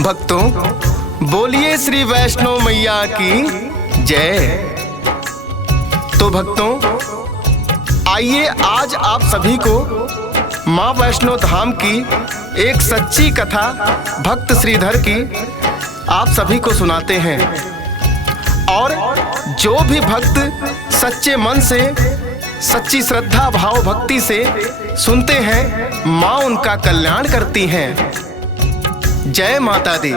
भक्तों, बोलिए श्री वैष्णो मैया की जय। तो भक्तों, आइए आज आप सभी को माँ वैष्णो धाम की एक सच्ची कथा भक्त श्रीधर की आप सभी को सुनाते हैं। और जो भी भक्त सच्चे मन से, सच्ची श्रद्धा भाव भक्ति से सुनते हैं, माँ उनका कल्याण करती हैं। जय माता दी।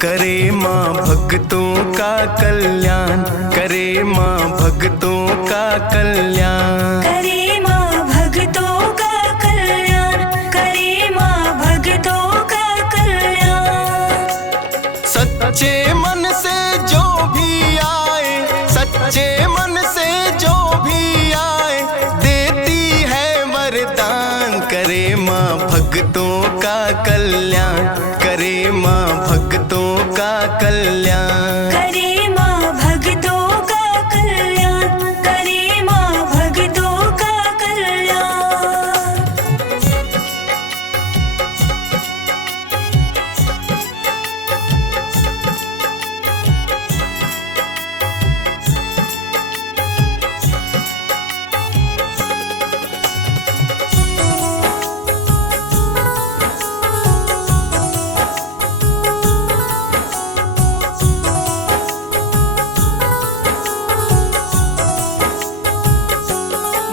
करे माँ भक्तों का कल्याण, करे माँ भक्तों का कल्याण, करे माँ भक्तों का कल्याण, करे माँ भक्तों का कल्याण। सच्चे मन से जो भी आए, सच्चे मन से जो भी आए, देती है वरदान। करे माँ भक्तों का कल्याण, करे माँ भक्तों का कल्याण, करे माँ भक्तों का कल्याण, करे माँ भक्तों का कल्याण।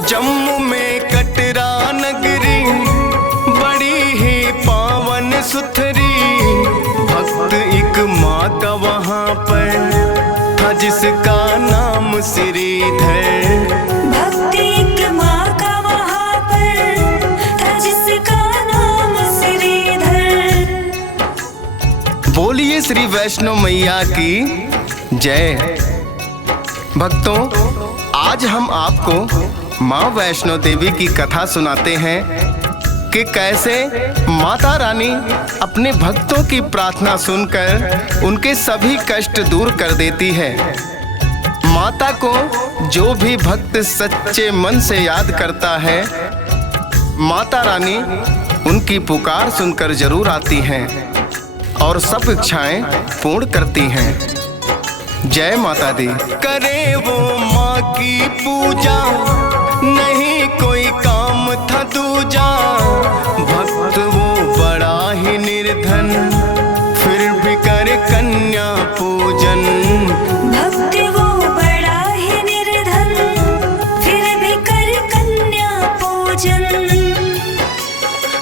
जम्मू में कटरा नगरी बड़ी ही पावन सुथरी, भक्त एक माँ का वहाँ पर था जिसका नाम श्रीधर। भक्त एक माँ का वहाँ पर था जिसका नाम श्रीधर। बोलिए श्री वैष्णो मैया की जय। भक्तों, आज हम आपको माँ वैष्णो देवी की कथा सुनाते हैं कि कैसे माता रानी अपने भक्तों की प्रार्थना सुनकर उनके सभी कष्ट दूर कर देती है। माता को जो भी भक्त सच्चे मन से याद करता है, माता रानी उनकी पुकार सुनकर जरूर आती हैं और सब इच्छाएं पूर्ण करती हैं। जय माता दी। करे वो माँ की पूजा, नहीं कोई काम था दूजा, भक्त वो बड़ा ही निर्धन, फिर भी करे कन्या पूजन। भक्त वो बड़ा ही निर्धन, फिर भी कर कन्या पूजन।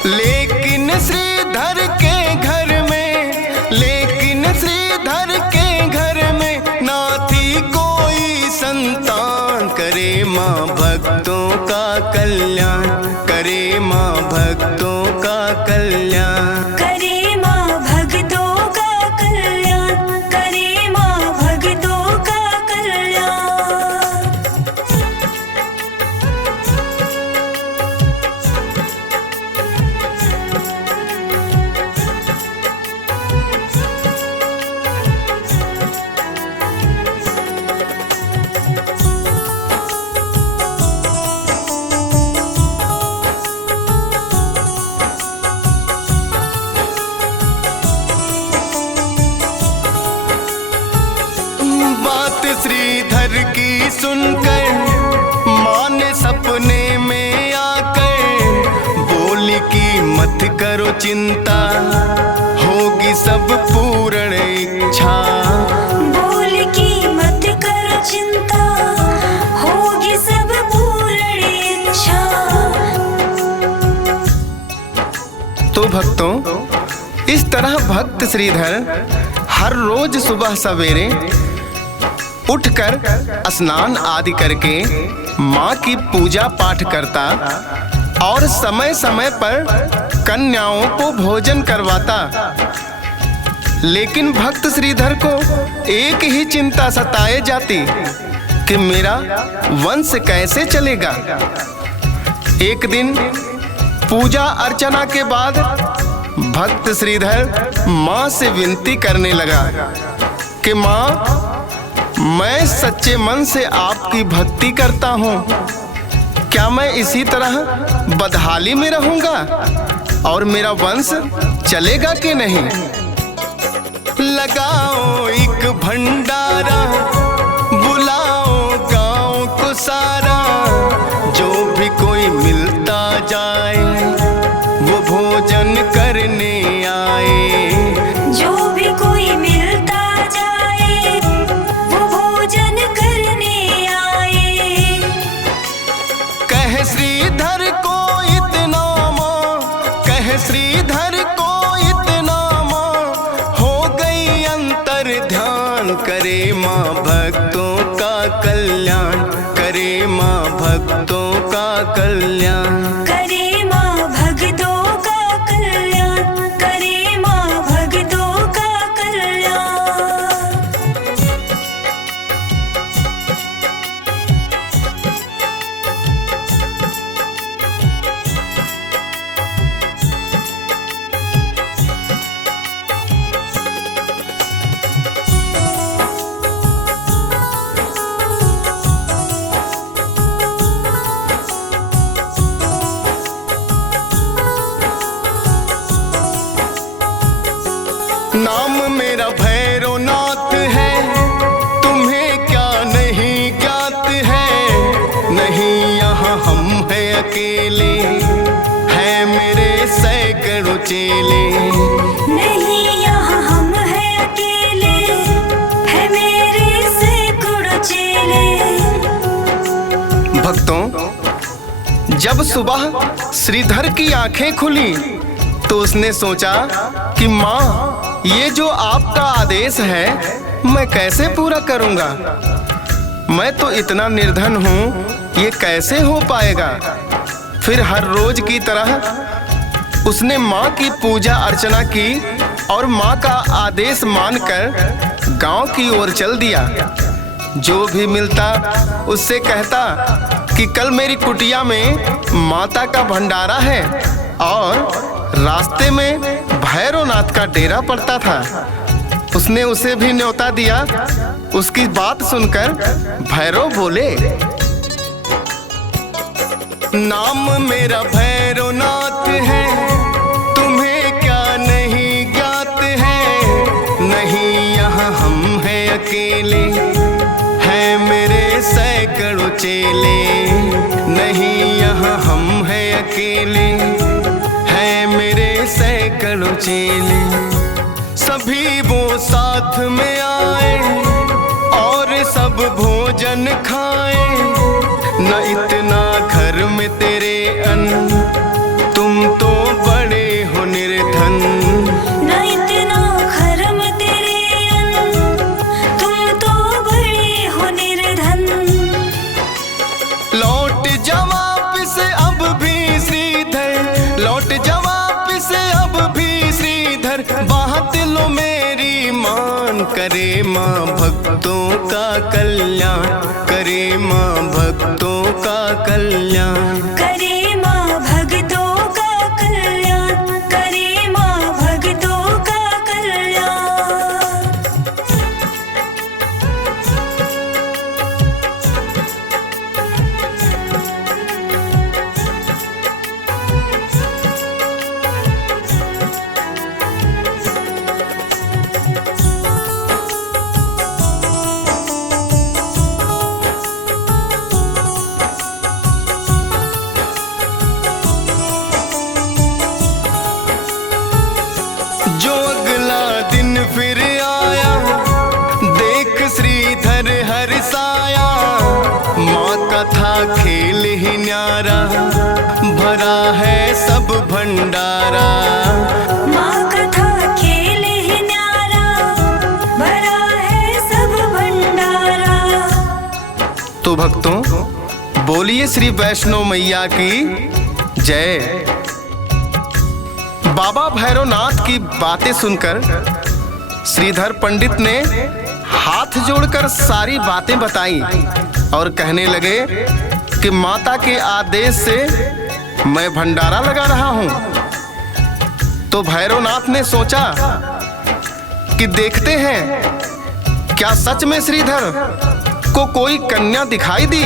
लेकिन श्रीधर के घर में, लेकिन श्रीधर के घर में ना थी कोई संतान। करे माँ भक्तों का कल्याण, करे माँ भक्तों का कल्याण, करे माँ भक्तों का कल्याण, करे माँ भक्तों का कल्याण। बात श्रीधर की सुनकर माँ ने सपने में आकर बोली कि मत करो चिंता, होगी सब पूर्ण इच्छा। बोल की मत करो चिंता, होगी सब पूर्ण इच्छा। तो भक्तों, इस तरह भक्त श्रीधर हर रोज सुबह सवेरे उठकर स्नान आदि करके माँ की पूजा पाठ करता और समय समय पर कन्याओं को भोजन करवाता। लेकिन भक्त श्रीधर को एक ही चिंता सताए जाती कि मेरा वंश कैसे चलेगा। एक दिन पूजा अर्चना के बाद भक्त श्रीधर माँ से विनती करने लगा कि माँ, मैं सच्चे मन से आपकी भक्ति करता हूँ, क्या मैं इसी तरह बदहाली में रहूंगा? और मेरा वंश चलेगा कि नहीं। लगाओ एक भंडारा, बुलाओ गांव को सारा, जो भी कोई मिलता जाए वो भोजन करने आए। जो भी कोई मिलता जाए वो भोजन करने आए। कह श्रीधर को इतना माँ, कह श्रीधर को इतना माँ, हो गई अंतर ध्यान। करे माँ भक्तों का कल्याण, करे माँ भक्तों का कल्याण। करे माँ भक्तों का कल्याण, करे माँ भक्तों का कल्याण। नाम मेरा भैरवनाथ है, तुम्हें क्या नहीं ज्ञात है। नहीं यहाँ हम हैं अकेले, हैं मेरे सैकड़ों चेले। नहीं यहाँ हम हैं अकेले, है मेरे सैकड़ों चेले। भक्तों, जब सुबह श्रीधर की आंखें खुली तो उसने सोचा कि माँ, ये जो आपका आदेश है मैं कैसे पूरा करूंगा। मैं तो इतना निर्धन हूँ, ये कैसे हो पाएगा। फिर हर रोज की तरह उसने माँ की पूजा अर्चना की और माँ का आदेश मानकर गांव की ओर चल दिया। जो भी मिलता उससे कहता कि कल मेरी कुटिया में माता का भंडारा है, और रास्ते में भैरवनाथ का डेरा पड़ता था। उसने उसे भी न्योता दिया। उसकी बात सुनकर भैरव बोले, नाम मेरा भैरवनाथ है, तुम्हें क्या नहीं ज्ञात है। नहीं यहाँ हम हैं अकेले, हैं मेरे सैकड़ों चेले। नहीं यहाँ हम हैं अकेले, हैं मेरे सैकड़ों चेले। सभी वो साथ में आए और सब भोजन खाए। न इतना घर में तेरे अन्न, तुम तो बड़े हो निर्धन। न इतना घर में तेरे अन्न, तुम तो बड़े हो निर्धन। लौट जा वापिस अब भी श्रीधर, लौट जा वापिस अब भी श्रीधर। बात लो मेरी मान, करे माँ भक्तों का कल्याण, करे माँ भक्तों का कल्याण। करे माँ भक्तों का कल्याण, करे माँ भक्तों का कल्याण। जो अगला दिन फिर आया, देख श्रीधर हर्षाया। माँ का था खेल ही न्यारा, भरा है सब भंडारा। माँ का था खेल ही न्यारा, भरा है सब भंडारा। तो भक्तों, बोलिए श्री वैष्णो मैया की जय। बाबा भैरवनाथ की बातें सुनकर श्रीधर पंडित ने हाथ जोड़कर सारी बातें बताई और कहने लगे कि माता के आदेश से मैं भंडारा लगा रहा हूं। तो भैरवनाथ ने सोचा कि देखते हैं क्या सच में श्रीधर को कोई कन्या दिखाई दी।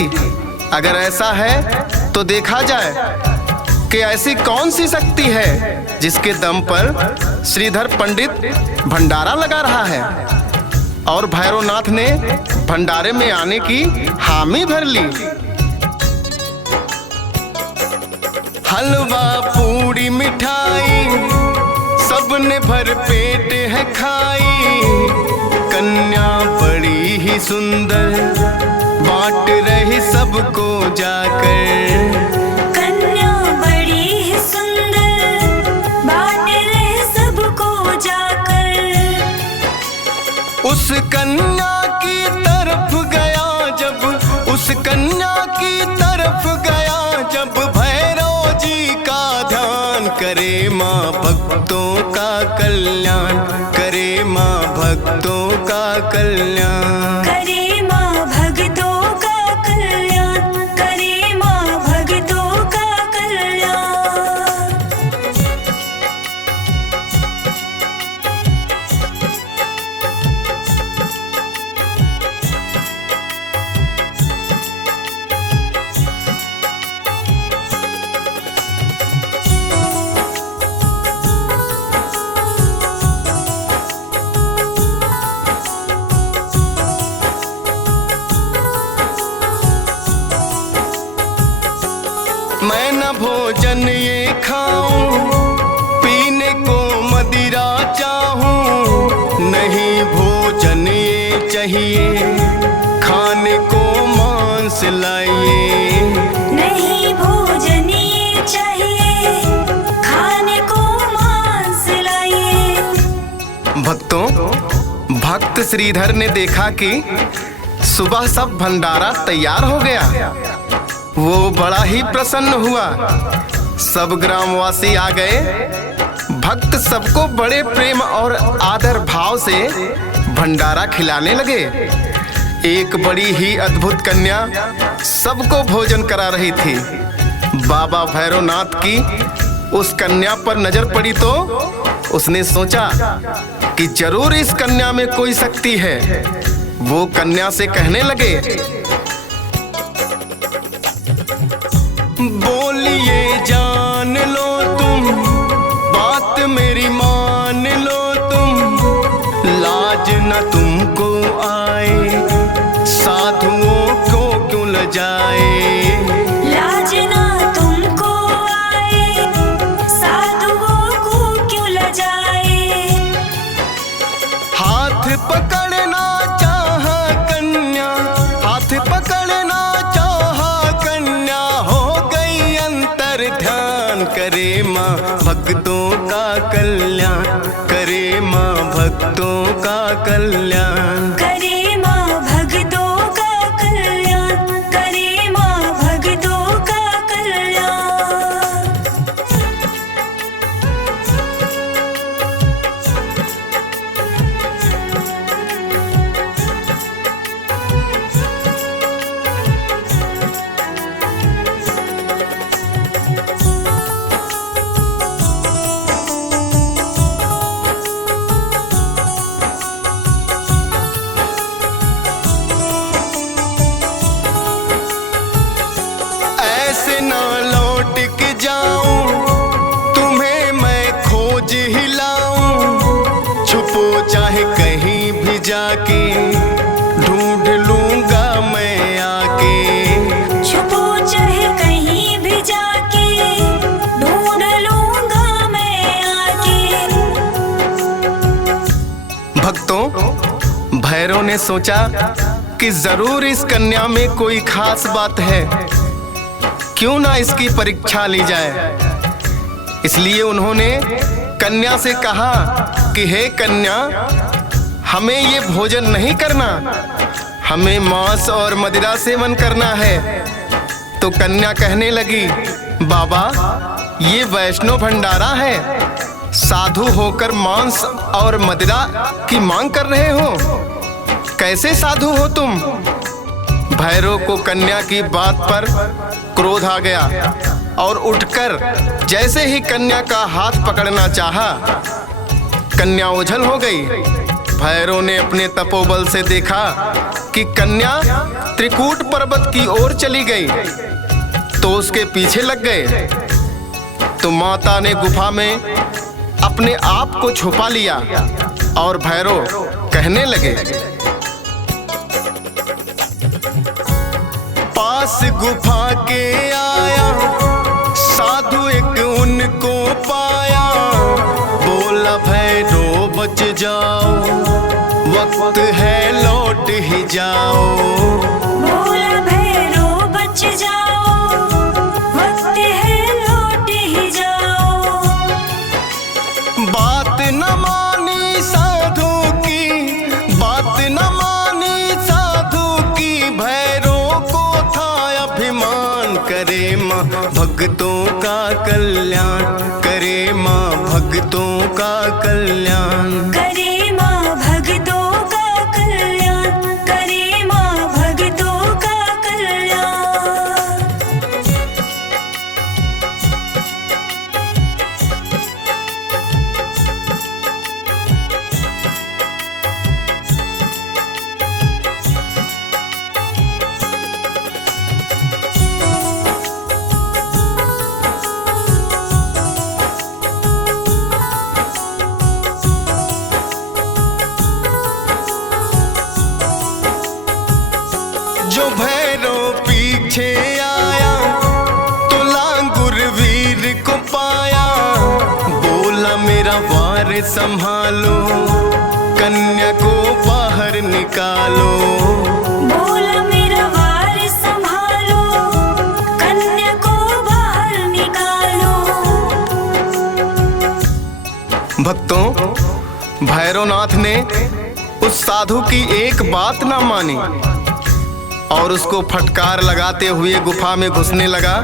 अगर ऐसा है तो देखा जाए कि ऐसी कौन सी शक्ति है जिसके दम पर श्रीधर पंडित भंडारा लगा रहा है और भैरवनाथ ने भंडारे में आने की हामी भर ली। हलवा पूड़ी मिठाई सबने भर पेट है खाई, कन्या बड़ी ही सुंदर बांट रही सबको जाकर। कन्या बड़ी ही सुंदर बांट रहे सबको जाकर। उस कन्या की तरफ गया जब, उस कन्या की तरफ गया जब, भैरव जी का ध्यान करे माँ भक्तों का कल्याण, करे माँ भक्तों का कल्याण। करे माँ भक्तों का कल्याण, करे माँ भक्तों का कल्याण। मैं न भोजन ये खाऊं, पीने को मदिरा चाहूं, नहीं भोजन ये चाहिए, खाने को मांस लाइए। नहीं भोजन ये चाहिए, खाने को मांस लाइए। भक्तों, भक्त श्रीधर ने देखा कि सुबह सब भंडारा तैयार हो गया। वो बड़ा ही प्रसन्न हुआ। सब ग्रामवासी आ गए। भक्त सबको बड़े प्रेम और आदर भाव से भंडारा खिलाने लगे। एक बड़ी ही अद्भुत कन्या सबको भोजन करा रही थी। बाबा भैरवनाथ की उस कन्या पर नजर पड़ी तो उसने सोचा कि जरूर इस कन्या में कोई शक्ति है। वो कन्या से कहने लगे, बोलिए जान लो तुम, बात मेरी मान लो तुम, लाज न तुमको आए, साधुओं को क्यों लजाए। लाज ना तुमको आए, साधुओं को क्यों लजाए। हाथ पकड़ना चाहा कन्या, हाथ पकड़ना चाहा कन्या, हो गई अंतर ध्यान, करे माँ भक्तों का कल्याण, करे माँ भक्तों का कल्याण। करे माँ भक्तों का कल्याण, करे माँ भक्तों का कल्याण। ऐसे ना लौट के जाऊं, तुम्हें मैं खोज ही लाऊं, छुपो चाहे कहीं भी जाके, ढूंढ लूंगा मैं आके। छुपो चाहे कहीं भी जाके, ढूंढ लूंगा मैं आके। भक्तों, भैरव ने सोचा कि जरूर इस कन्या में कोई खास बात है, क्यों ना इसकी परीक्षा ली जाए। इसलिए उन्होंने कन्या से कहा कि हे कन्या, हमें ये भोजन नहीं करना, हमें मांस और मदिरा सेवन करना है। तो कन्या कहने लगी, बाबा ये वैष्णव भंडारा है, साधु होकर मांस और मदिरा की मांग कर रहे हो, कैसे साधु हो तुम। भैरव को कन्या की बात पर क्रोध आ गया और उठकर जैसे ही कन्या का हाथ पकड़ना चाहा, कन्या ओझल हो गई। भैरव ने अपने तपोबल से देखा कि कन्या त्रिकूट पर्वत की ओर चली गई, तो उसके पीछे लग गए। तो माता ने गुफा में अपने आप को छुपा लिया और भैरव कहने लगे, पास गुफा के आया साधु एक उनको पाया, बोला भैरव बच जाओ, वक्त है लौट ही जाओ। बोला भैरव बच जाओ, वक्त है लौट ही जाओ। बात न मानी साधु की, बात न मानी साधु की, भैरव को था अभिमान, करे माँ भक्तों का कल्याण, करे माँ भक्तों का कल्याण। करे माँ भक्तों का कल्याण, करे माँ भक्तों का कल्याण। जो भैरव पीछे आया तो लांगुर वीर को पाया, बोला मेरा वार संभालो, कन्या को बाहर निकालो। बोला मेरा वार संभालो, कन्या को बाहर निकालो। भक्तों, भैरवनाथ ने उस साधु की एक बात ना मानी और उसको फटकार लगाते हुए गुफा में घुसने लगा।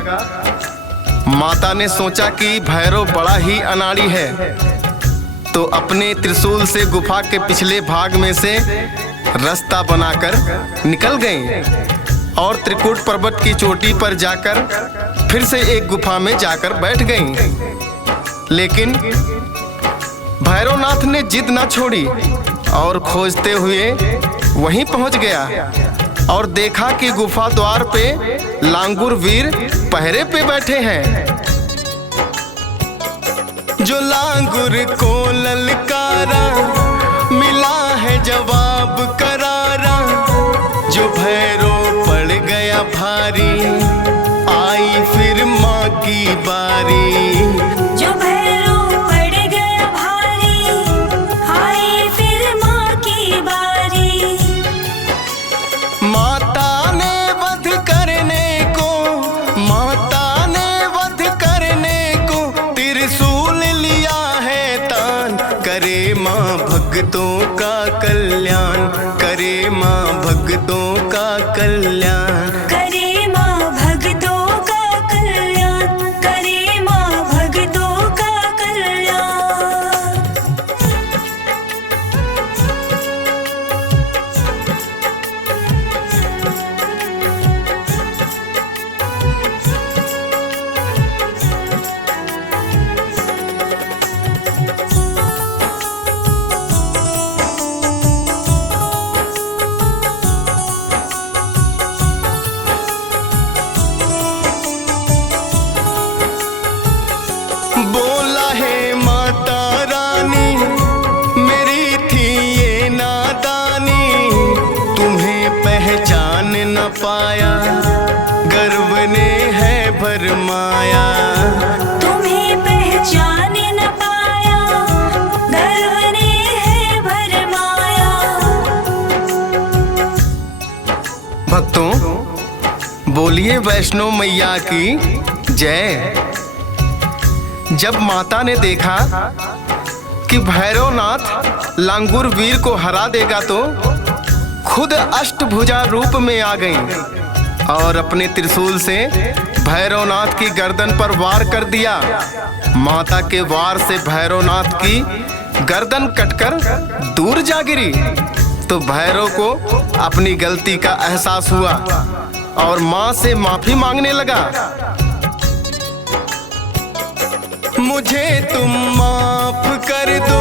माता ने सोचा कि भैरव बड़ा ही अनाड़ी है, तो अपने त्रिशूल से गुफा के पिछले भाग में से रास्ता बनाकर निकल गई और त्रिकूट पर्वत की चोटी पर जाकर फिर से एक गुफा में जाकर बैठ गई। लेकिन भैरवनाथ ने जिद न छोड़ी और खोजते हुए वहीं पहुंच गया और देखा कि गुफा द्वार पे लांगुर वीर पहरे पे बैठे हैं। जो लांगुर को ललकारा, मिला है जवाब करारा, जो भैरव पड़ गया भारी, आई फिर माँ की बारी। जो भैरव पड़ गया भारी, आई फिर माँ की बारी। माता ने वध करने को, माता ने वध करने को, त्रिशूल लिया है तान, करे माँ भक्तों का कल्याण, करे माँ भक्तों का कल्याण। करे माँ भक्तों का कल्याण, करे माँ भक्तों का कल्याण। बोला है माता रानी, मेरी थी ये नादानी, तुम्हें पहचान न पाया, गर्व ने है भरमाया। तुम्हें पहचान न पाया, गर्व ने है भरमाया। भक्तों, बोलिए वैष्णो मैया की जय। जब माता ने देखा कि भैरवनाथ लांगुर वीर को हरा देगा तो खुद अष्टभुजा रूप में आ गई और अपने त्रिशूल से भैरवनाथ की गर्दन पर वार कर दिया। माता के वार से भैरवनाथ की गर्दन कटकर दूर जा गिरी तो भैरव को अपनी गलती का एहसास हुआ और माँ से माफी मांगने लगा। मुझे तुम माफ कर दो,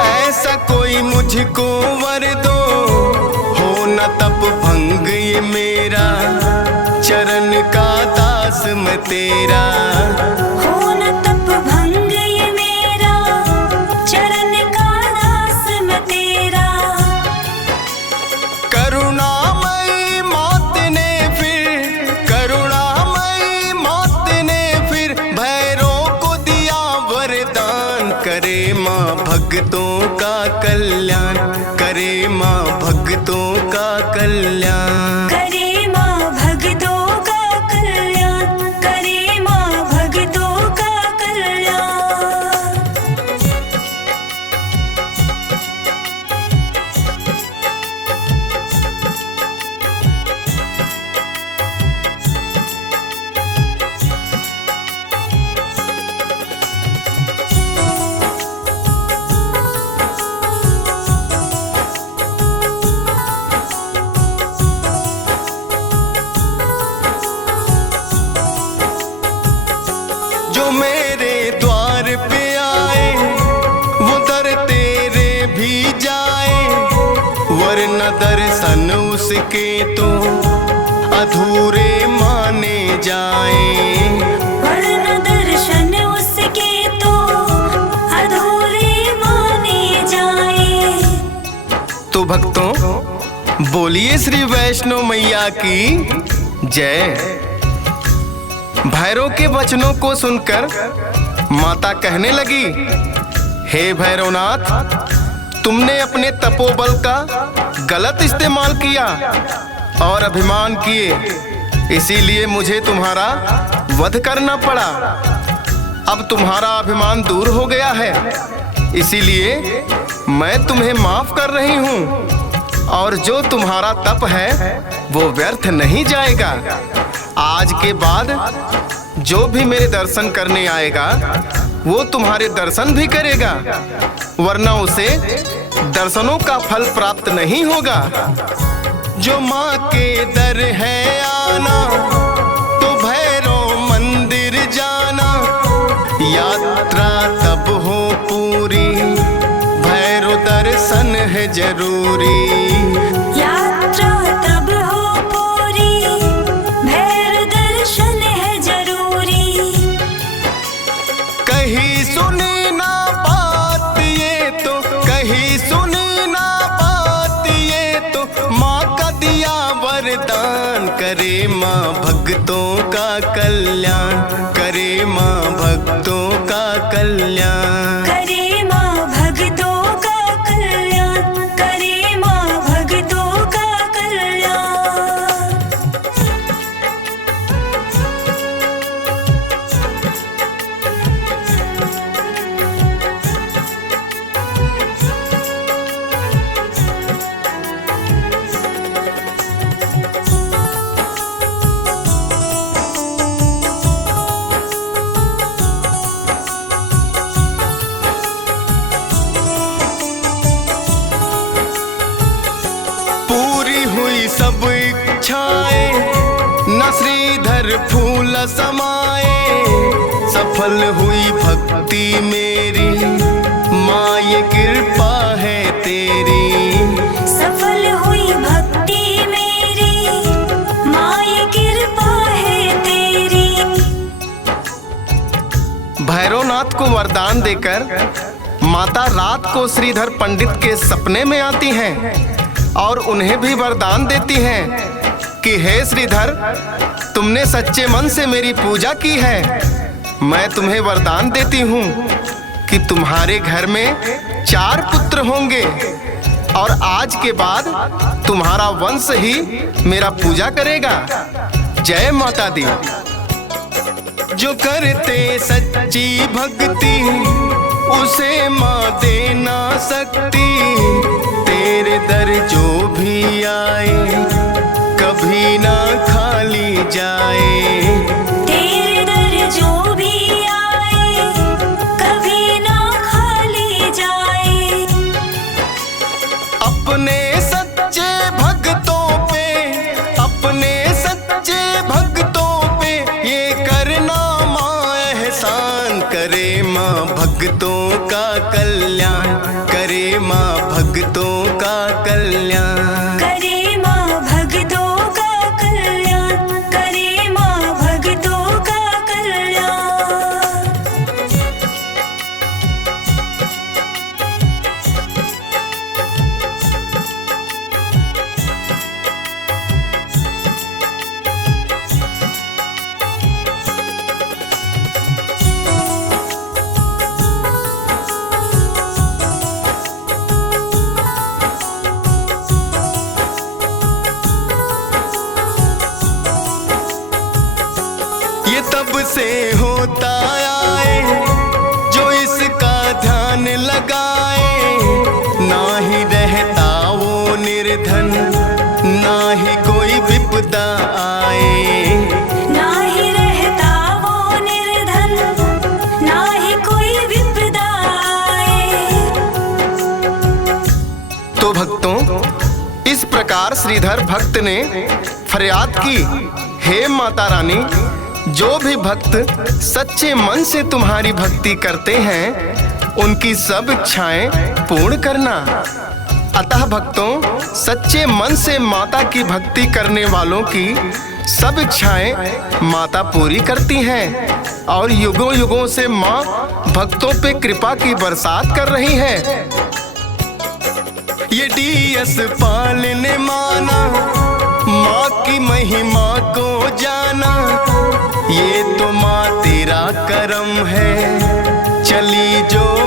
ऐसा कोई मुझको वर दो, हो न तप भंग ये मेरा, चरण का दास मैं तेरा। हो न करे माँ भक्तों का कल्याण, करे माँ भक्तों का कल्याण। करे माँ भक्तों का कल्याण, करे माँ भक्तों का कल्याण। जो मेरे द्वार पे आए वो दर तेरे भी जाए, वरना दर्शन उसके तो अधूरे माने जाए। वरना दर्शन उसके तो अधूरे माने जाए। तो भक्तों बोलिए श्री वैष्णो मैया की जय। भैरव के वचनों को सुनकर माता कहने लगी, हे भैरवनाथ, तुमने अपने तपोबल का गलत इस्तेमाल किया और अभिमान किए, इसीलिए मुझे तुम्हारा वध करना पड़ा। अब तुम्हारा अभिमान दूर हो गया है, इसीलिए मैं तुम्हें माफ कर रही हूँ और जो तुम्हारा तप है वो व्यर्थ नहीं जाएगा। आज के बाद जो भी मेरे दर्शन करने आएगा वो तुम्हारे दर्शन भी करेगा, वरना उसे दर्शनों का फल प्राप्त नहीं होगा। जो माँ के दर है आना तो भैरव मंदिर जाना, यात्रा तब हो पूरी, भैरव दर्शन है जरूरी। यात्रा तब हो पूरी, भैरव दर्शन है जरूरी। कहीं सुनी ना बात ये तो, कहीं सुनी ना बात ये तो, माँ का दिया वरदान, करे माँ भक्तों का कल्याण, करे माँ भक्तों का कल्याण। करे माँ भक्तों का कल्याण, करे माँ भक्तों का कल्याण। पूरी हुई सब इच्छाएं, न श्रीधर फूल समाए, सफल हुई भक्ति मेरी, माँ ये कृपा है तेरी। सफल हुई भक्ति मेरी, माँ ये कृपा है तेरी। भैरवनाथ को वरदान देकर माता रात को श्रीधर पंडित के सपने में आती हैं और उन्हें भी वरदान देती हैं कि हे श्रीधर, तुमने सच्चे मन से मेरी पूजा की है, मैं तुम्हें वरदान देती हूँ कि तुम्हारे घर में 4 पुत्र होंगे और आज के बाद तुम्हारा वंश ही मेरा पूजा करेगा। जय माता दी। जो करते सच्ची भक्ति उसे माँ देना सकती, तेरे दर जो भी आए कभी ना खाली जाए। तेरे दर जो भी आए कभी ना खाली जाए। अपने सच्चे भक्तों पे, अपने सच्चे भक्तों पे ये करना माँ एहसान, करे माँ भक्तों का कल्याण, करे माँ भक्तों का कल्याण। करे माँ भक्तों का कल्याण, करे माँ भक्तों का कल्याण। श्रीधर भक्त ने फरियाद की, हे माता रानी, जो भी भक्त सच्चे मन से तुम्हारी भक्ति करते हैं उनकी सब इच्छाएं पूर्ण करना। अतः भक्तों, सच्चे मन से माता की भक्ति करने वालों की सब इच्छाएं माता पूरी करती हैं और युगों युगों से माँ भक्तों पे कृपा की बरसात कर रही है। ये डीएस पाल ने माना, माँ की महिमा को जाना, ये तो माँ तेरा करम है, चली जो